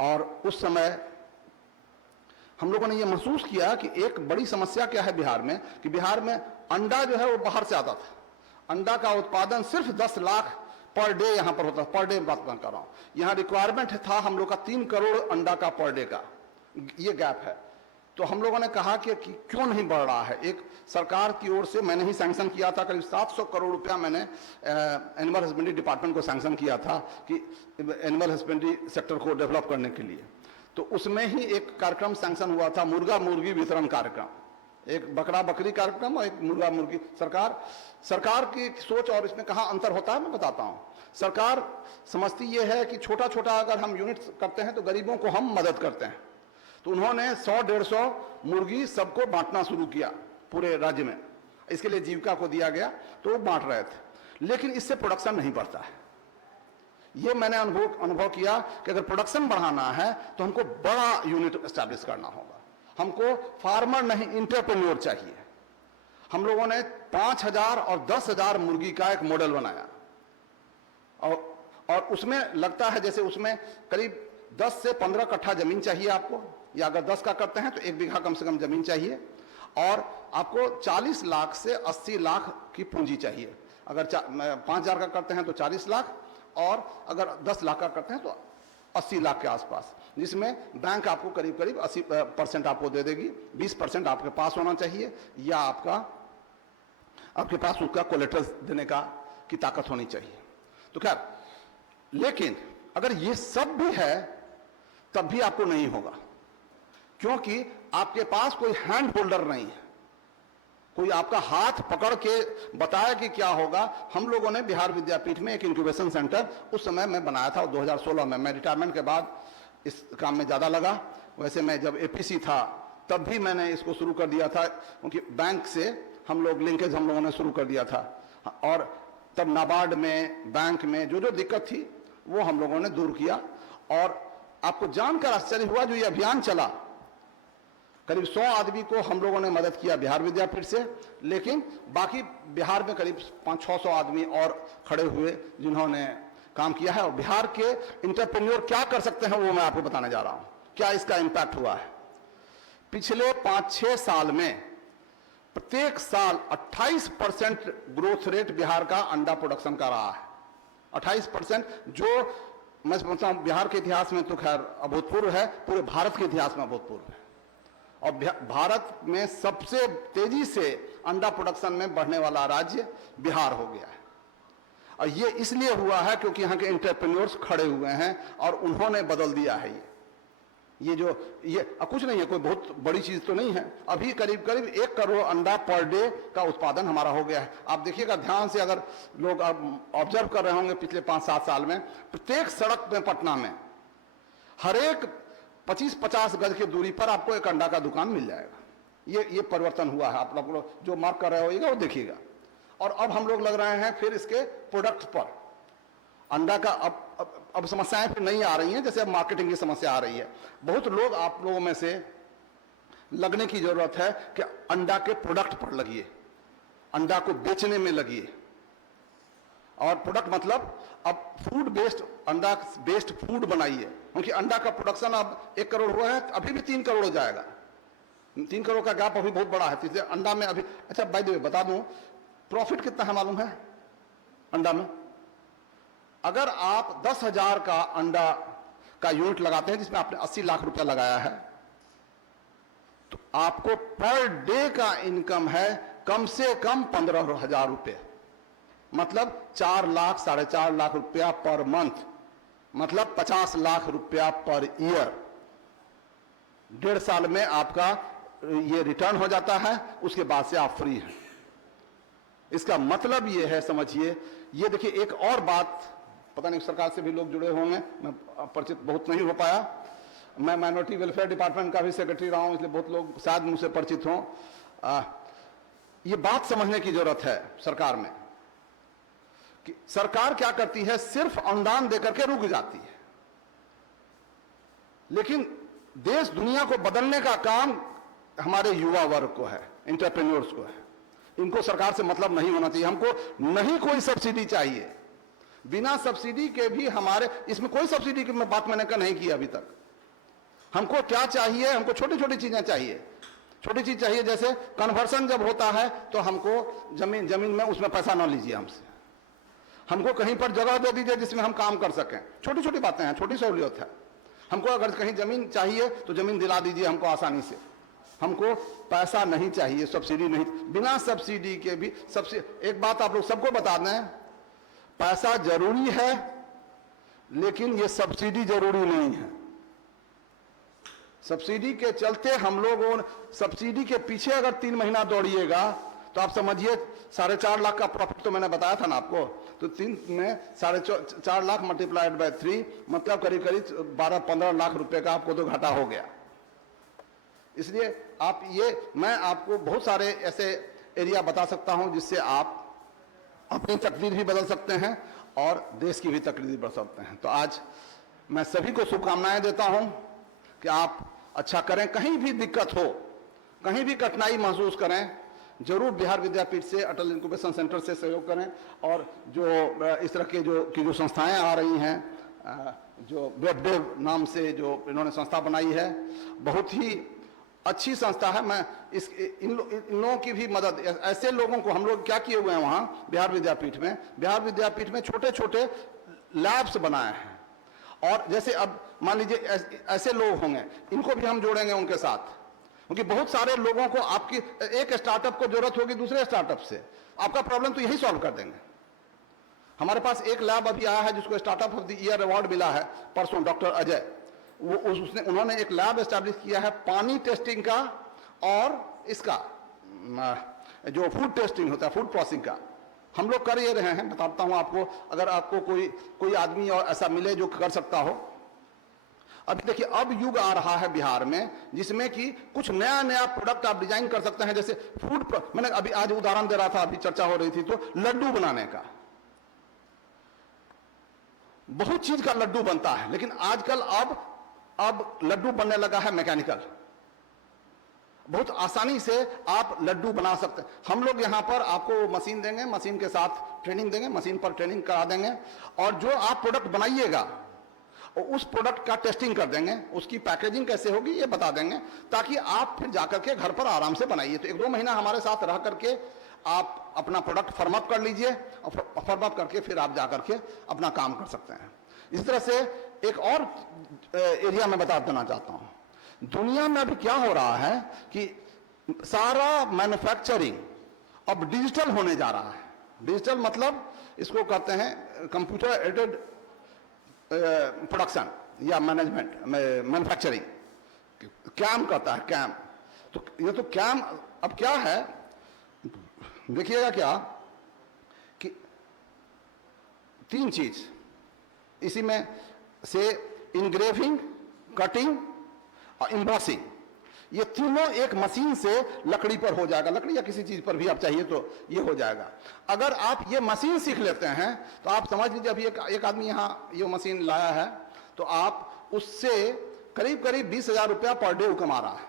और उस समय हम लोगों ने ये महसूस किया कि एक बड़ी समस्या क्या है बिहार में, कि बिहार में अंडा जो है वो बाहर से आता था। अंडा का उत्पादन सिर्फ 10 लाख पर डे यहां पर होता, पर डे बात कर रहा हूं। यहां रिक्वायरमेंट था हम लोग का 3 करोड़ अंडा का पर डे का, ये गैप है। तो हम लोगों ने कहा कि क्यों नहीं बढ़ रहा है। एक सरकार की ओर से मैंने ही सैंक्शन किया था, करीब 700 करोड़ रुपया मैंने एनिमल हस्बेंड्री डिपार्टमेंट को सैंक्शन किया था कि एनिमल हस्बेंड्री सेक्टर को डेवलप करने के लिए। तो उसमें ही एक कार्यक्रम सैंक्शन हुआ था, मुर्गा मुर्गी वितरण कार्यक्रम, एक बकरा बकरी कार्यक्रम और एक मुर्गा मुर्गी। सरकार की सोच और इसमें कहाँ अंतर होता है मैं बताता हूँ। सरकार समझती ये है कि छोटा छोटा अगर हम यूनिट करते हैं तो गरीबों को हम मदद करते हैं। तो उन्होंने 100-150 मुर्गी सबको बांटना शुरू किया पूरे राज्य में, इसके लिए जीविका को दिया गया, तो वो बांट रहे थे। लेकिन इससे प्रोडक्शन नहीं बढ़ता है। ये मैंने अनुभव किया कि अगर प्रोडक्शन बढ़ाना है तो हमको बड़ा यूनिट एस्टैब्लिश करना होगा। हमको फार्मर नहीं एंटरप्रेन्योर चाहिए। हम लोगों ने 5,000 और 10,000 मुर्गी का एक मॉडल बनाया और उसमें लगता है जैसे उसमें करीब 10 से 15 कट्ठा जमीन चाहिए आपको, या अगर 10 का करते हैं तो 1 बीघा कम से कम जमीन चाहिए, और आपको 40 लाख से 80 लाख की पूंजी चाहिए। अगर 5,000 का करते हैं तो 40 लाख, और अगर 10 लाख का करते हैं तो 80 लाख के आसपास, जिसमें बैंक आपको करीब करीब 80% आपको दे देगी। 20% आपके पास होना चाहिए, या आपके पास उसका कोलेटरल देने की ताकत होनी चाहिए। तो खैर, लेकिन अगर ये सब भी है तब भी आपको नहीं होगा, क्योंकि आपके पास कोई हैंड होल्डर नहीं है, कोई आपका हाथ पकड़ के बताया कि क्या होगा। हम लोगों ने बिहार विद्यापीठ में एक इंक्यूबेशन सेंटर उस समय मैं बनाया था 2016 में। मैं रिटायरमेंट के बाद इस काम में ज़्यादा लगा। वैसे मैं जब एपीसी था तब भी मैंने इसको शुरू कर दिया था, क्योंकि बैंक से हम लोग लिंकेज हम लोगों ने शुरू कर दिया था, और तब नाबार्ड में बैंक में जो जो दिक्कत थी वो हम लोगों ने दूर किया। और आपको जानकर आश्चर्य हुआ, जो ये अभियान चला करीब 100 आदमी को हम लोगों ने मदद किया बिहार विद्यापीठ से, लेकिन बाकी बिहार में करीब 500-600 आदमी और खड़े हुए जिन्होंने काम किया है। और बिहार के इंटरप्रेन्योर क्या कर सकते हैं वो मैं आपको बताने जा रहा हूं, क्या इसका इंपैक्ट हुआ है। पिछले 5-6 साल में प्रत्येक साल 28% ग्रोथ रेट बिहार का अंडा प्रोडक्शन का रहा है। 28%, जो मैं समझता हूं बिहार के इतिहास में तो खैर अभूतपूर्व है, पूरे भारत के इतिहास में अभूतपूर्व है। और भारत में सबसे तेजी से अंडा प्रोडक्शन में बढ़ने वाला राज्य बिहार हो गया है। और ये इसलिए हुआ है क्योंकि यहाँ के एंटरप्रेन्योर्स खड़े हुए हैं और उन्होंने बदल दिया है। ये कुछ नहीं है, कोई बहुत बड़ी चीज तो नहीं है। अभी करीब करीब 1 करोड़ अंडा पर डे का उत्पादन हमारा हो गया है। आप देखिएगा ध्यान से, अगर लोग ऑब्जर्व कर रहे होंगे पिछले 5-7 साल में, प्रत्येक सड़क में पटना में हर एक 25-50 गज की दूरी पर आपको एक अंडा का दुकान मिल जाएगा। ये परिवर्तन हुआ है। आप लोग जो मार्क कर रहे होइएगा वो देखिएगा। और अब हम लोग लग रहे हैं फिर इसके प्रोडक्ट पर। अंडा का अब समस्याएं फिर नहीं आ रही हैं, जैसे अब मार्केटिंग की समस्या आ रही है। बहुत लोग, आप लोगों में से लगने की जरूरत है कि अंडा के प्रोडक्ट पर लगिए, अंडा को बेचने में लगिए। और प्रोडक्ट मतलब अब फूड बेस्ड, अंडा बेस्ड फूड बनाइए, क्योंकि अंडा का प्रोडक्शन अब 1 करोड़ हुआ है, अभी भी 3 करोड़ हो जाएगा। 3 करोड़ का गैप अभी बहुत बड़ा है। इसलिए अंडा में अभी, अच्छा बाय द वे बता दूं, प्रॉफिट कितना है मालूम है अंडा में? अगर आप 10,000 का अंडा का यूनिट लगाते हैं, जिसमें आपने 80 लाख रुपया लगाया है, तो आपको पर डे का इनकम है कम से कम 15,000 रुपये, मतलब 4 लाख 4.5 लाख रुपया पर मंथ, मतलब 50 लाख रुपया पर ईयर। 1.5 साल में आपका ये रिटर्न हो जाता है, उसके बाद से आप फ्री हैं। इसका मतलब ये है, समझिए। ये देखिए एक और बात, पता नहीं सरकार से भी लोग जुड़े होंगे, मैं परिचित बहुत नहीं हो पाया। मैं माइनॉरिटी वेलफेयर डिपार्टमेंट का भी सेक्रेटरी रहा हूं, इसलिए बहुत लोग शायद मुझसे परिचित हों। ये बात समझने की जरूरत है सरकार में कि सरकार क्या करती है, सिर्फ अनुदान देकर के रुक जाती है। लेकिन देश दुनिया को बदलने का काम हमारे युवा वर्ग को है, एंटरप्रेन्योर्स को है। इनको सरकार से मतलब नहीं होना चाहिए। हमको नहीं कोई सब्सिडी चाहिए, बिना सब्सिडी के भी हमारे, इसमें कोई सब्सिडी की बात मैंने नहीं की अभी तक। हमको क्या चाहिए, हमको छोटी छोटी चीजें चाहिए, छोटी चीज चाहिए। जैसे कन्वर्सन जब होता है तो हमको जमीन में उसमें पैसा ना लीजिए हमसे, हमको कहीं पर जगह दे दीजिए जिसमें हम काम कर सकें। छोटी छोटी बातें हैं, छोटी सहूलियत है। हमको अगर कहीं जमीन चाहिए तो जमीन दिला दीजिए हमको आसानी से। हमको पैसा नहीं चाहिए, सब्सिडी नहीं, बिना सब्सिडी के भी। सबसे एक बात आप लोग सबको बता दें, पैसा जरूरी है लेकिन ये सब्सिडी जरूरी नहीं है। सब्सिडी के चलते हम लोगों, सब्सिडी के पीछे अगर 3 महीना दौड़िएगा तो आप समझिए 4.5 लाख का प्रॉफिट तो मैंने बताया था ना आपको, तो 3 में 4.5 लाख मल्टीप्लाइड बाय 3 मतलब करीब करीब 12-15 लाख रुपए का आपको तो घाटा हो गया। इसलिए आप ये, मैं आपको बहुत सारे ऐसे एरिया बता सकता हूं जिससे आप अपनी तकदीर भी बदल सकते हैं और देश की भी तकदीर बदल सकते हैं। तो आज मैं सभी को शुभकामनाएं देता हूं कि आप अच्छा करें। कहीं भी दिक्कत हो, कहीं भी कठिनाई महसूस करें, जरूर बिहार विद्यापीठ से, अटल इंक्यूबेशन सेंटर से सहयोग करें। और जो इस तरह के जो संस्थाएं आ रही हैं, जो वेबडेव नाम से जो इन्होंने संस्था बनाई है, बहुत ही अच्छी संस्था है। मैं इन लोगों की भी मदद, ऐसे लोगों को हम लोग क्या किए हुए हैं वहाँ बिहार विद्यापीठ में छोटे छोटे लैब्स बनाए हैं। और जैसे अब मान लीजिए ऐसे लोग होंगे, इनको भी हम जोड़ेंगे उनके साथ, क्योंकि बहुत सारे लोगों को आपकी एक स्टार्टअप को जरूरत होगी दूसरे स्टार्टअप से, आपका प्रॉब्लम तो यही सॉल्व कर देंगे। हमारे पास एक लैब अभी आया है जिसको startup of the year award मिला है परसों, डॉक्टर अजय, उन्होंने एक लैब एस्टैब्लिश किया है पानी टेस्टिंग का और इसका जो फूड टेस्टिंग होता है, फूड प्रोसेसिंग का। हम लोग कर ये रहे हैं, बताता हूं आपको, अगर आपको कोई आदमी और ऐसा मिले जो कर सकता हो। अभी देखिए, अब युग आ रहा है बिहार में जिसमें कि कुछ नया प्रोडक्ट आप डिजाइन कर सकते हैं। जैसे मैंने अभी आज उदाहरण दे रहा था, अभी चर्चा हो रही थी, तो लड्डू बनाने का, बहुत चीज का लड्डू बनता है, लेकिन आजकल अब लड्डू बनने लगा है मैकेनिकल। बहुत आसानी से आप लड्डू बना सकते हैं। हम लोग यहाँ पर आपको मशीन देंगे, मशीन के साथ ट्रेनिंग देंगे, मशीन पर ट्रेनिंग करा देंगे, और जो आप प्रोडक्ट बनाइएगा उस प्रोडक्ट का टेस्टिंग कर देंगे, उसकी पैकेजिंग कैसे होगी ये बता देंगे, ताकि आप फिर जाकर के घर पर आराम से बनाइए। तो 1-2 महीना हमारे साथ रह करके आप अपना प्रोडक्ट फर्म अप कर लीजिए, और फर्म अप करके फिर आप जाकर के अपना काम कर सकते हैं। इस तरह से एक और एरिया में बता देना चाहता हूं, दुनिया में अभी क्या हो रहा है कि सारा मैन्युफैक्चरिंग अब डिजिटल होने जा रहा है। डिजिटल मतलब इसको कहते हैं कंप्यूटर एडेड प्रोडक्शन या मैनेजमेंट, मैन्युफैक्चरिंग, कैम कहता है, कैम। तो ये तो कैम अब क्या है, देखिएगा क्या कि 3 चीज इसी में से, इंग्रेविंग, कटिंग और एम्बॉसिंग, ये तीनों एक मशीन से लकड़ी पर हो जाएगा, लकड़ी या किसी चीज पर भी आप चाहिए तो ये हो जाएगा। अगर आप ये मशीन सीख लेते हैं तो आप समझ लीजिए, अभी एक आदमी यहाँ ये मशीन लाया है, तो आप उससे करीब करीब 20,000 रुपया पर डे कमा रहा है।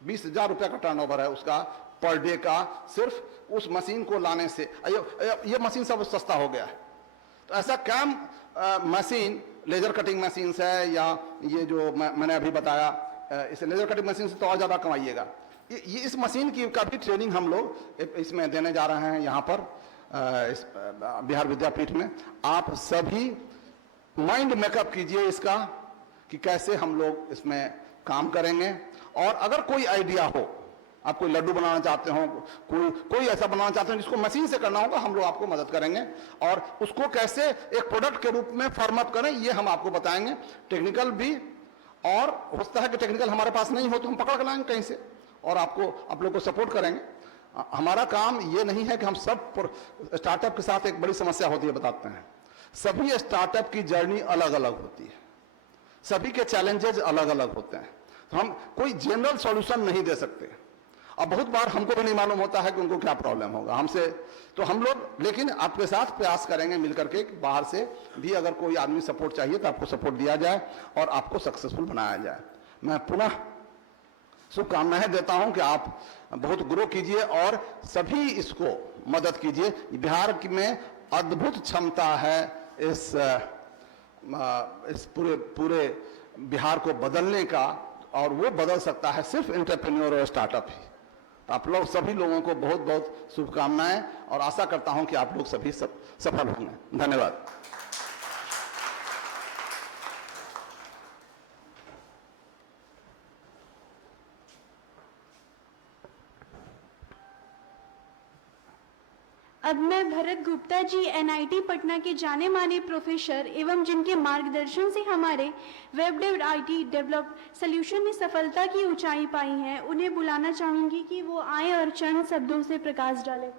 20,000 रुपया का टर्नओवर है उसका पर डे का, सिर्फ उस मशीन को लाने से। ये मशीन सब सस्ता हो गया है। तो ऐसा CAM machine, laser cutting machine है, या ये जो मैंने अभी बताया, इस लेजर कटिंग मशीन से तो और ज्यादा कमाइएगा। ये इस मशीन की का भी ट्रेनिंग हम लोग इसमें देने जा रहे हैं यहाँ पर इस बिहार विद्यापीठ में। आप सभी माइंड मेकअप कीजिए इसका कि कैसे हम लोग इसमें काम करेंगे। और अगर कोई आइडिया हो, आप कोई लड्डू बनाना चाहते हो, कोई ऐसा बनाना चाहते हो जिसको मशीन से करना होगा, हम लोग आपको मदद करेंगे। और उसको कैसे एक प्रोडक्ट के रूप में फॉर्म अप करें ये हम आपको बताएंगे, टेक्निकल भी। और हो सकता है कि टेक्निकल हमारे पास नहीं हो तो हम पकड़ कर लाएंगे कहीं से और आप लोग को सपोर्ट करेंगे। हमारा काम ये नहीं है कि हम सब स्टार्टअप के साथ एक बड़ी समस्या होती है, बताते हैं। सभी स्टार्टअप की जर्नी अलग अलग होती है, सभी के चैलेंजेस अलग अलग होते हैं, तो हम कोई जनरल सॉल्यूशन नहीं दे सकते। अब बहुत बार हमको भी नहीं मालूम होता है कि उनको क्या प्रॉब्लम होगा हमसे, तो हम लोग लेकिन आपके साथ प्रयास करेंगे मिलकर के, बाहर से भी अगर कोई आदमी सपोर्ट चाहिए तो आपको सपोर्ट दिया जाए और आपको सक्सेसफुल बनाया जाए। मैं पुनः शुभकामनाएं देता हूं कि आप बहुत ग्रो कीजिए और सभी इसको मदद कीजिए। बिहार में अद्भुत क्षमता है इस पूरे बिहार को बदलने का, और वो बदल सकता है सिर्फ एंटरप्रेन्योर और स्टार्टअप ही। तो आप लोग सभी लोगों को बहुत बहुत शुभकामनाएं, और आशा करता हूं कि आप लोग सभी सफल होंगे। धन्यवाद। अब मैं भरत गुप्ता जी, एनआईटी पटना के जाने माने प्रोफेसर एवं जिनके मार्गदर्शन से हमारे web dev IT develop solution ने सफलता की ऊंचाई पाई है, उन्हें बुलाना चाहूंगी कि वो आए और चंद शब्दों से प्रकाश डालें।